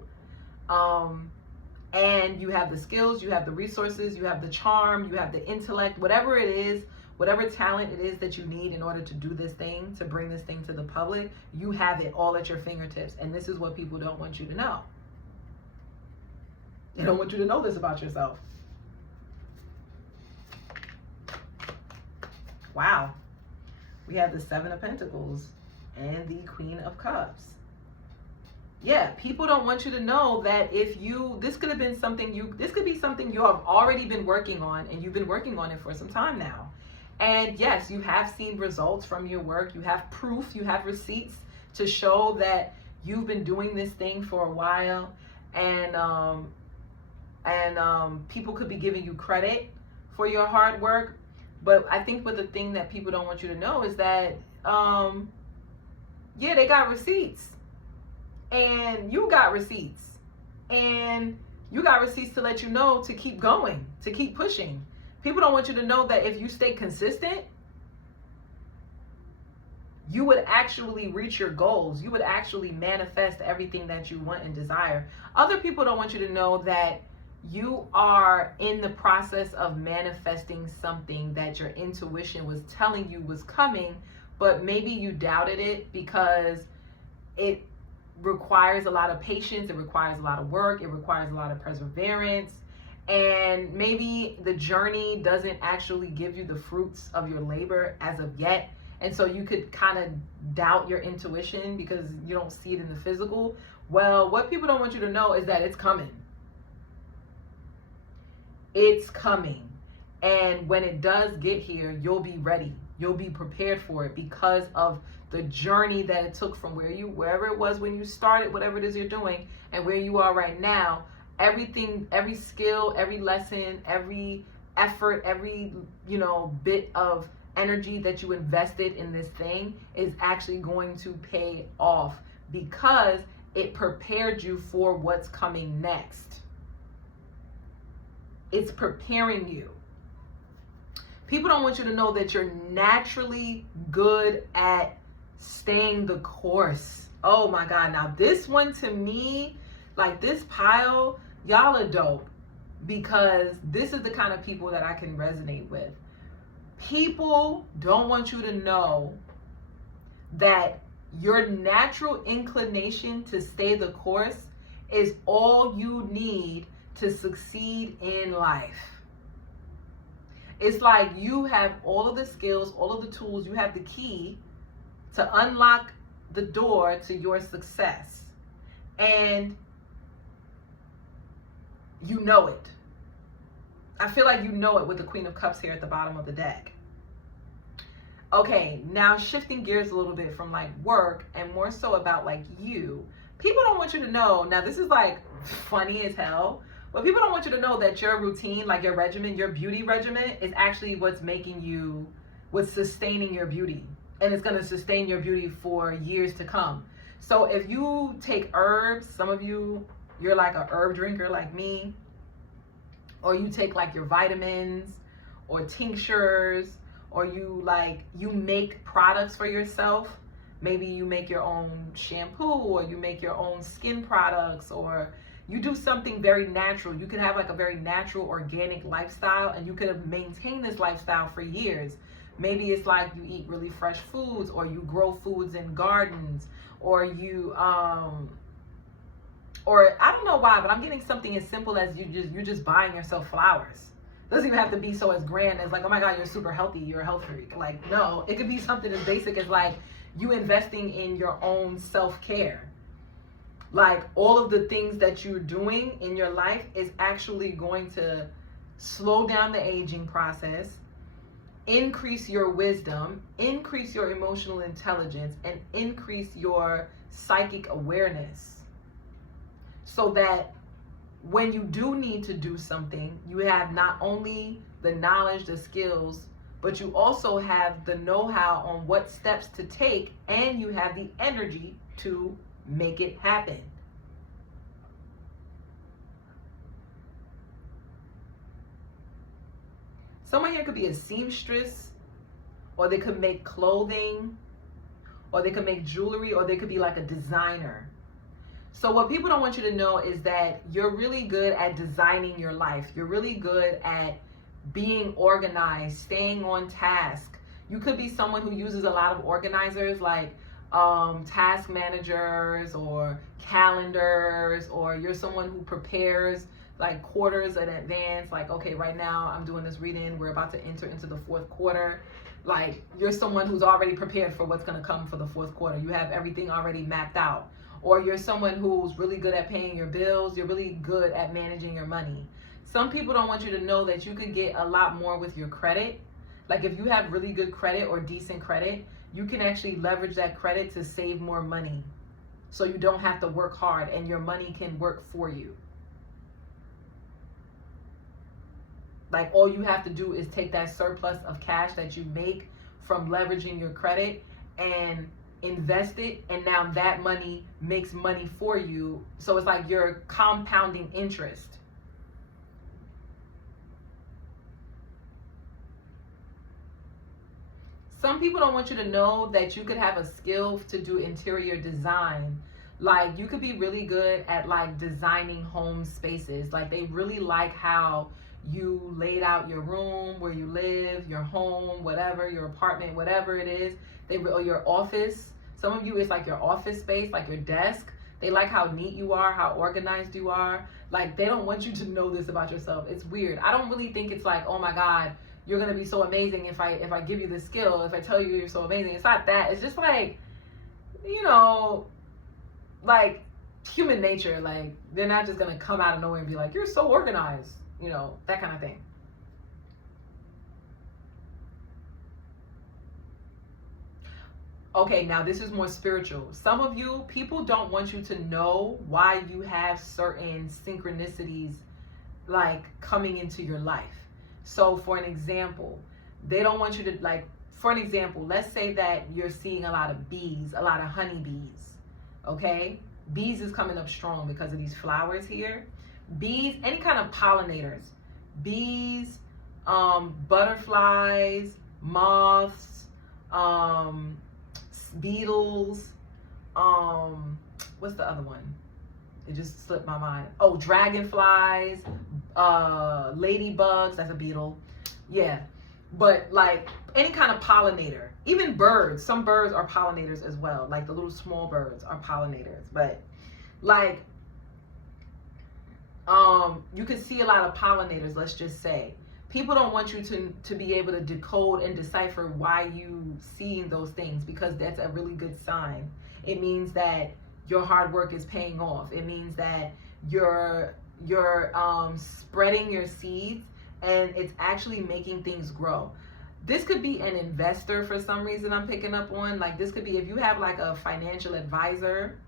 and you have the skills, you have the resources, you have the charm, you have the intellect, whatever it is. Whatever talent it is that you need in order to do this thing, to bring this thing to the public, you have it all at your fingertips. And this is what people don't want you to know. They don't want you to know this about yourself. Wow. We have the 7 of Pentacles and the Queen of Cups. Yeah, people don't want you to know that this could be something you have already been working on, and you've been working on it for some time now. And yes, you have seen results from your work. You have proof, you have receipts to show that you've been doing this thing for a while. And people could be giving you credit for your hard work. But I think the thing that people don't want you to know is that, yeah, they got receipts. And you got receipts. And you got receipts to let you know to keep going, to keep pushing. People don't want you to know that if you stay consistent, you would actually reach your goals. You would actually manifest everything that you want and desire. Other people don't want you to know that you are in the process of manifesting something that your intuition was telling you was coming, but maybe you doubted it because it requires a lot of patience, it requires a lot of work, it requires a lot of perseverance. And maybe the journey doesn't actually give you the fruits of your labor as of yet. And so you could kind of doubt your intuition because you don't see it in the physical. Well, what people don't want you to know is that it's coming. It's coming. And when it does get here, you'll be ready. You'll be prepared for it because of the journey that it took from wherever it was when you started, whatever it is you're doing, and where you are right now. Everything, every skill, every lesson, every effort, every, bit of energy that you invested in this thing is actually going to pay off because it prepared you for what's coming next. It's preparing you. People don't want you to know that you're naturally good at staying the course. Oh my God. Now this one to me, like this pile, y'all are dope because this is the kind of people that I can resonate with. People don't want you to know that your natural inclination to stay the course is all you need to succeed in life. It's like you have all of the skills, all of the tools, you have the key to unlock the door to your success. And you know it. I feel like you know it with the Queen of Cups here at the bottom of the deck. Okay, now shifting gears a little bit from like work and more so about like you. People don't want you to know, now this is like funny as hell, but people don't want you to know that your routine, like your regimen, your beauty regimen is actually what's sustaining your beauty. And it's going to sustain your beauty for years to come. So if you take herbs, some of you, you're like a herb drinker like me, or you take like your vitamins or tinctures, or you make products for yourself. Maybe you make your own shampoo, or you make your own skin products, or you do something very natural. You could have like a very natural, organic lifestyle, and you could have maintained this lifestyle for years. Maybe it's like you eat really fresh foods, or you grow foods in gardens, or you, or I don't know why, but I'm getting something as simple as you're just buying yourself flowers. Doesn't even have to be so as grand as like, oh my God, you're super healthy, you're a health freak. Like, no, it could be something as basic as like you investing in your own self-care. Like all of the things that you're doing in your life is actually going to slow down the aging process, increase your wisdom, increase your emotional intelligence, and increase your psychic awareness. So that when you do need to do something, you have not only the knowledge, the skills, but you also have the know-how on what steps to take, and you have the energy to make it happen. Someone here could be a seamstress, or they could make clothing, or they could make jewelry, or they could be like a designer. So what people don't want you to know is that you're really good at designing your life. You're really good at being organized, staying on task. You could be someone who uses a lot of organizers like task managers or calendars, or you're someone who prepares like quarters in advance. Like, okay, right now I'm doing this reading. We're about to enter into the fourth quarter. Like, you're someone who's already prepared for what's going to come for the fourth quarter. You have everything already mapped out. Or you're someone who's really good at paying your bills. You're really good at managing your money. Some people don't want you to know that you could get a lot more with your credit. Like if you have really good credit or decent credit, you can actually leverage that credit to save more money. So you don't have to work hard and your money can work for you. Like all you have to do is take that surplus of cash that you make from leveraging your credit and invest it, and now that money makes money for you. So it's like you're compounding interest. Some people don't want you to know that you could have a skill to do interior design. Like you could be really good at like designing home spaces. Like they really like how you laid out your room, where you live, your home, whatever, your apartment, whatever it is, or your office. Some of you, it's like your office space, like your desk. They like how neat you are, how organized you are. Like they don't want you to know this about yourself. It's weird. I don't really think it's like, oh my God, you're gonna be so amazing if I give you this skill, if I tell you you're so amazing. It's not that. It's just like, you know, like human nature. Like, they're not just gonna come out of nowhere and be like, you're so organized, you know, that kind of thing. Okay, now this is more spiritual. Some of you, people don't want you to know why you have certain synchronicities like coming into your life. So for an example, they don't want you to, like, for an example, let's say that you're seeing a lot of bees, a lot of honeybees, okay? Bees is coming up strong because of these flowers here. Bees, any kind of pollinators, bees, butterflies, moths, beetles, what's the other one? It just slipped my mind. Oh, dragonflies, ladybugs, that's a beetle. Yeah, but like any kind of pollinator, even birds. Some birds are pollinators as well, like the little small birds are pollinators. But like, you can see a lot of pollinators, let's just say. People don't want you to be able to decode and decipher why you seeing those things, because that's a really good sign. It means that your hard work is paying off. It means that you're spreading your seeds and it's actually making things grow. This could be an investor for some reason I'm picking up on. Like, this could be if you have like a financial advisor,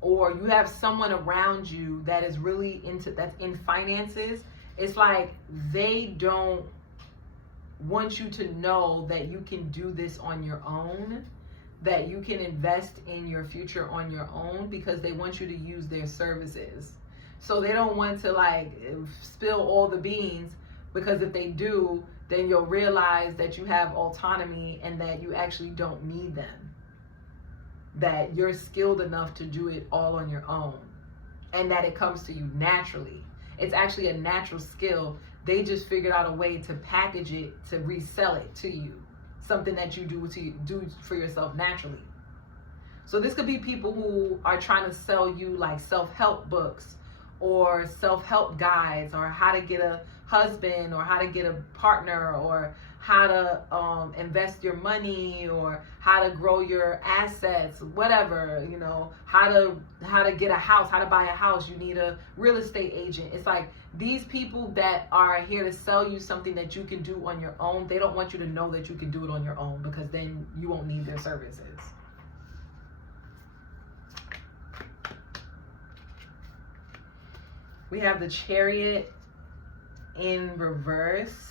or you have someone around you that is really that's in finances. It's like they don't want you to know that you can do this on your own, that you can invest in your future on your own, because they want you to use their services. So they don't want to like spill all the beans, because if they do, then you'll realize that you have autonomy and that you actually don't need them. That you're skilled enough to do it all on your own, and that it comes to you naturally. It's actually a natural skill. They just figured out a way to package it, to resell it to you. Something that you do for yourself naturally. So this could be people who are trying to sell you like self-help books, or self-help guides, or how to get a husband, or how to get a partner, or how to invest your money, or how to grow your assets, whatever, you know, how to get a house, how to buy a house. You need a real estate agent. It's like these people that are here to sell you something that you can do on your own, they don't want you to know that you can do it on your own, because then you won't need their services. We have the Chariot in reverse.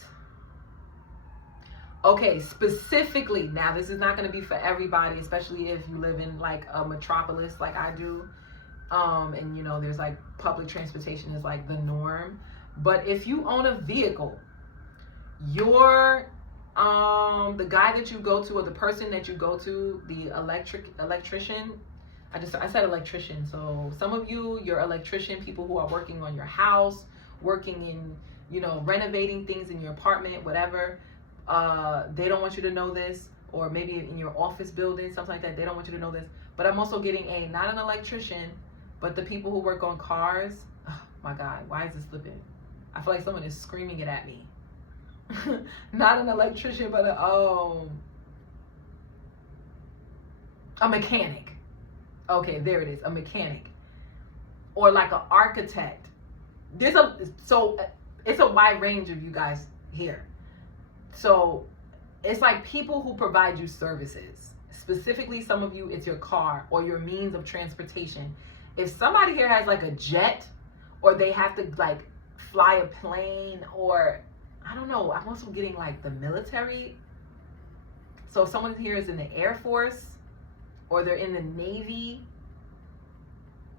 Okay, specifically, now this is not going to be for everybody, especially if you live in like a metropolis like I do. And you know, there's like public transportation is like the norm. But if you own a vehicle, your the guy that you go to, or the person that you go to, the electrician, I said electrician. So some of you, you're electrician, people who are working on your house, working in, you know, renovating things in your apartment, whatever. They don't want you to know this, or maybe in your office building, something like that. They don't want you to know this. But I'm also getting not an electrician, but the people who work on cars. Oh my God, why is this slipping? I feel like someone is screaming it at me. Not an electrician, but a mechanic. Okay, there it is, a mechanic, or like an architect. So it's a wide range of you guys here. So it's like people who provide you services. Specifically, some of you, it's your car or your means of transportation. If somebody here has like a jet, or they have to like fly a plane, or I don't know, I'm also getting like the military. So if someone here is in the Air Force, or they're in the Navy,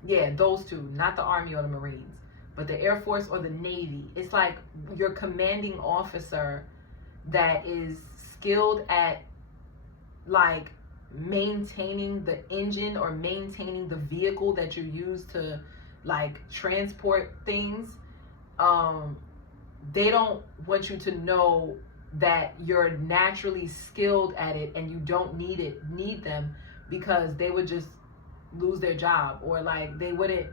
yeah, those two, not the Army or the Marines, but the Air Force or the Navy. It's like your commanding officer that is skilled at like maintaining the engine, or maintaining the vehicle that you use to like transport things. They don't want you to know that you're naturally skilled at it and you don't need them, because they would just lose their job, or like they wouldn't,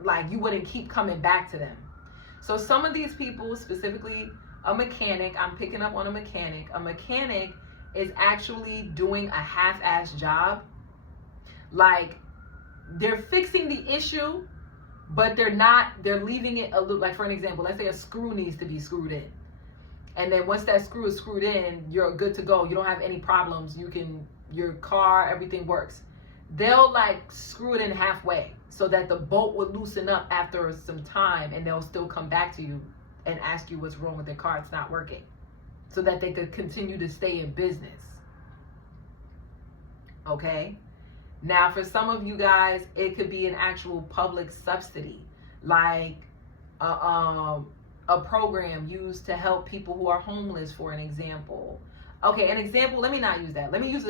like you wouldn't keep coming back to them. So some of these people specifically a mechanic. I'm picking up on a mechanic. A mechanic is actually doing a half-ass job. Like, they're fixing the issue, but they're leaving it a little, like for an example, let's say a screw needs to be screwed in. And then once that screw is screwed in, you're good to go. You don't have any problems. Your car, everything works. They'll like screw it in halfway so that the bolt would loosen up after some time, and they'll still come back to you and ask you what's wrong with their car. It's not working, so that they could continue to stay in business. Okay? Now, for some of you guys, it could be an actual public subsidy, like a program used to help people who are homeless, for an example. Okay, an example, let me not use that. Let me use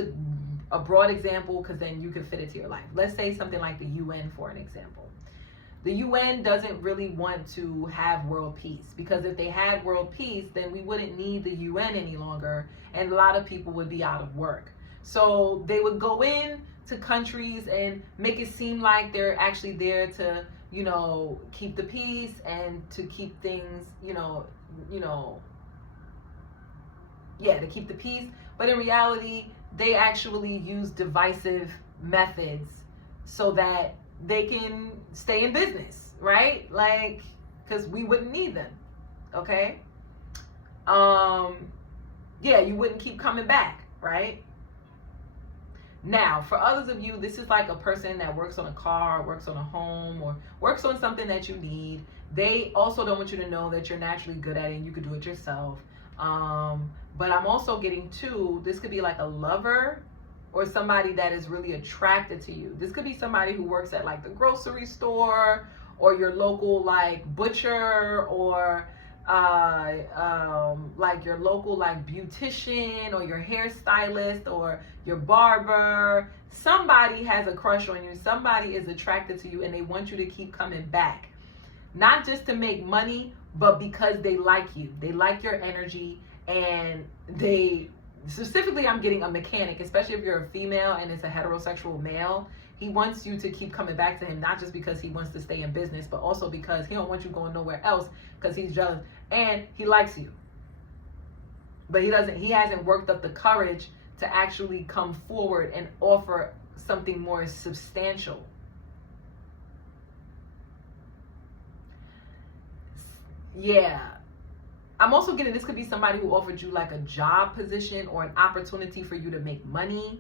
a broad example, because then you can fit it to your life. Let's say something like the UN, for an example. The UN doesn't really want to have world peace, because if they had world peace, then we wouldn't need the UN any longer, and a lot of people would be out of work. So they would go in to countries and make it seem like they're actually there to, keep the peace and to keep things, to keep the peace. But in reality, they actually use divisive methods so that they can stay in business, right? Like, because we wouldn't need them, okay? You wouldn't keep coming back, right? Now, for others of you, this is like a person that works on a car, works on a home, or works on something that you need. They also don't want you to know that you're naturally good at it and you could do it yourself. But I'm also getting too, this could be like a lover or somebody that is really attracted to you. This could be somebody who works at like the grocery store or your local like butcher, or like your local like beautician or your hairstylist or your barber. Somebody has a crush on you. Somebody is attracted to you and they want you to keep coming back. Not just to make money, but because they like you. They like your energy, and specifically I'm getting a mechanic, especially if you're a female and it's a heterosexual male. He wants you to keep coming back to him, not just because he wants to stay in business, but also because he don't want you going nowhere else, because he's jealous and he likes you. But he hasn't worked up the courage to actually come forward and offer something more substantial. Yeah. I'm also getting, this could be somebody who offered you like a job position or an opportunity for you to make money.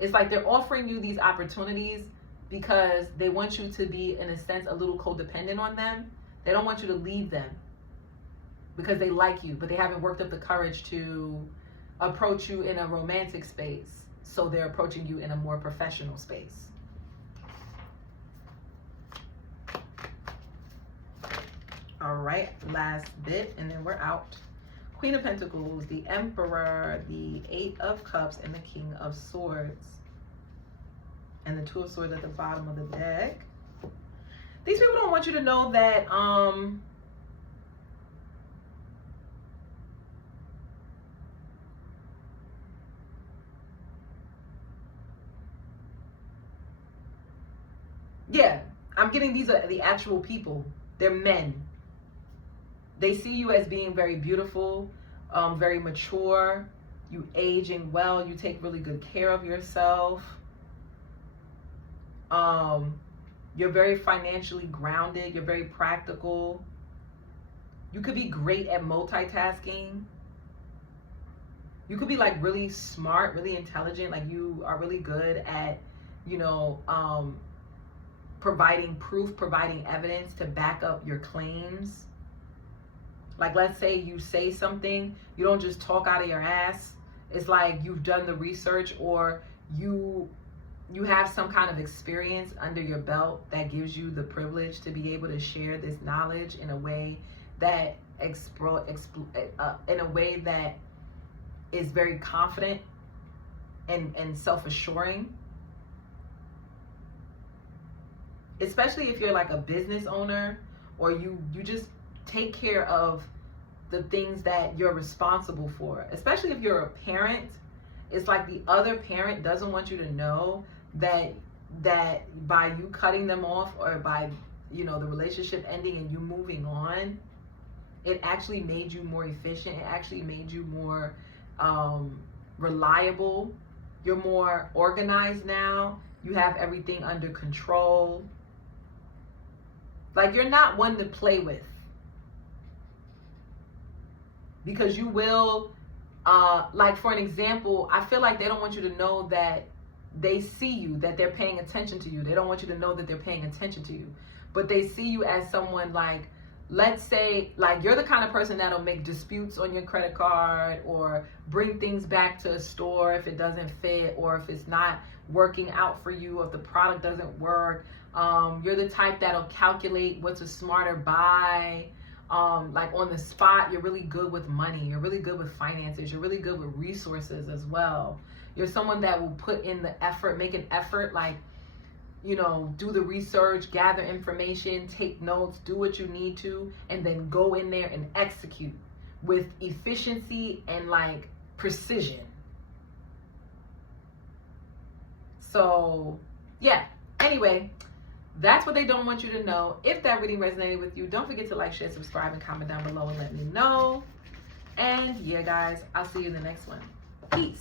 It's like they're offering you these opportunities because they want you to be, in a sense, a little codependent on them. They don't want you to leave them because they like you, but they haven't worked up the courage to approach you in a romantic space. So they're approaching you in a more professional space. All right, last bit, and then we're out. Queen of Pentacles, the Emperor, the Eight of Cups, and the King of Swords. And the Two of Swords at the bottom of the deck. These people don't want you to know that, I'm getting these are the actual people. They're men. They see you as being very beautiful, very mature. You aging well. You take really good care of yourself. You're very financially grounded. You're very practical. You could be great at multitasking. You could be like really smart, really intelligent. Like you are really good at, providing proof, providing evidence to back up your claims. Like, let's say you say something, you don't just talk out of your ass. It's like you've done the research, or you have some kind of experience under your belt that gives you the privilege to be able to share this knowledge in a way that in a way that is very confident and self-assuring. Especially if you're like a business owner, or you just take care of the things that you're responsible for. Especially if you're a parent, it's like the other parent doesn't want you to know that by you cutting them off, or by the relationship ending and you moving on, It actually made you more efficient. It actually made you more reliable. You're more organized now. You have everything under control. Like, you're not one to play with. Because you will, like, for an example, I feel like they don't want you to know that they see you, that they're paying attention to you. They don't want you to know that they're paying attention to you. But they see you as someone, like, let's say, like, you're the kind of person that'll make disputes on your credit card or bring things back to a store if it doesn't fit or if it's not working out for you, or if the product doesn't work. You're the type that'll calculate what's a smarter buy. Like, on the spot. You're really good with money. You're really good with finances. You're really good with resources as well. You're someone that will put in the effort, make an effort, like, you know, do the research, gather information, take notes, do what you need to, and then go in there and execute with efficiency and, like, precision. So, yeah. Anyway, that's what they don't want you to know. If that reading resonated with you, don't forget to like, share, subscribe, and comment down below and let me know. And yeah, guys, I'll see you in the next one. Peace.